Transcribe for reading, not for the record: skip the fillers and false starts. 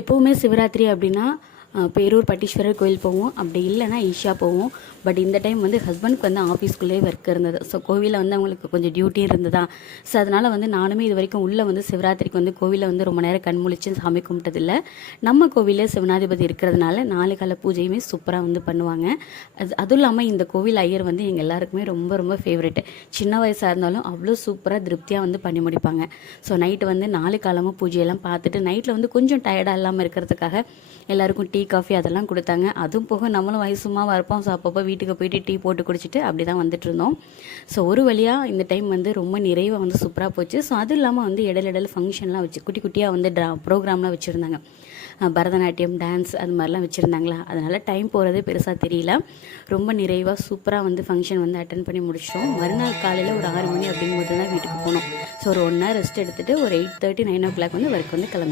எப்போவுமே சிவராத்திரி அப்படின்னா பேரூர் பட்டீஸ்வரர் கோயில் போவோம். அப்படி இல்லைன்னா ஈஷா போவோம். பட் இந்த டைம் வந்து ஹஸ்பண்டுக்கு வந்து ஆஃபீஸ்க்குள்ளேயே ஒர்க் இருந்தது. ஸோ கோவிலில் வந்து அவங்களுக்கு கொஞ்சம் டியூட்டி இருந்ததா. ஸோ அதனால் வந்து நானுமே இது வரைக்கும் உள்ளே வந்து சிவராத்திரிக்கு வந்து கோவிலில் வந்து ரொம்ப நேரம் கண் முழிச்சு சாமி கும்பிட்டதில்லை. நம்ம கோவிலில் சிவனாதிபதி இருக்கிறதுனால 4 கால பூஜையுமே சூப்பராக வந்து பண்ணுவாங்க. அதுவும் இல்லாமல் இந்த கோவில் ஐயர் வந்து எங்கள் எல்லாருக்குமே ரொம்ப ரொம்ப ஃபேவரெட்டு. சின்ன வயசாக இருந்தாலும் அவ்வளோ சூப்பராக திருப்தியாக வந்து பண்ணி முடிப்பாங்க. ஸோ நைட்டு வந்து 4 காலமும் பூஜையெல்லாம் பார்த்துட்டு நைட்டில் வந்து கொஞ்சம் டயர்டாக இல்லாமல் இருக்கிறதுக்காக எல்லாருக்கும் டீ காஃபி அதெல்லாம் கொடுத்தாங்க. அதுவும் போக நம்மளும் வயசுமாவாக இருப்போம். ஸோ அப்பப்போ வீட்டுக்கு போயிட்டு டீ போட்டு குடிச்சிட்டு அப்படி தான் வந்துட்டு இருந்தோம். ஸோ ஒரு வழியாக இந்த டைம் வந்து ரொம்ப நிறைவாக வந்து சூப்பராக போச்சு. ஸோ அது இல்லாமல் வந்து இடையில ஃபங்க்ஷன்லாம் வச்சு குட்டி குட்டியாக வந்து ப்ரோக்ராம்லாம் வச்சுருந்தாங்க. பரதநாட்டியம், டான்ஸ் அது மாதிரிலாம் வச்சுருந்தாங்களா. அதனால் டைம் போகிறதே பெருசாக தெரியல. ரொம்ப நிறைவாக சூப்பராக வந்து ஃபங்க்ஷன் வந்து அட்டன் பண்ணி முடிச்சிட்டோம். மறுநாள் காலையில் ஒரு 6 மணி அப்படிங்கும்போது தான் வீட்டுக்கு போனோம். ஸோ ஒரு 1 ஹவர் ரெஸ்ட் எடுத்துகிட்டு ஒரு 8:30 9 o'clock வந்து ஒர்க் வந்து கிளம்பி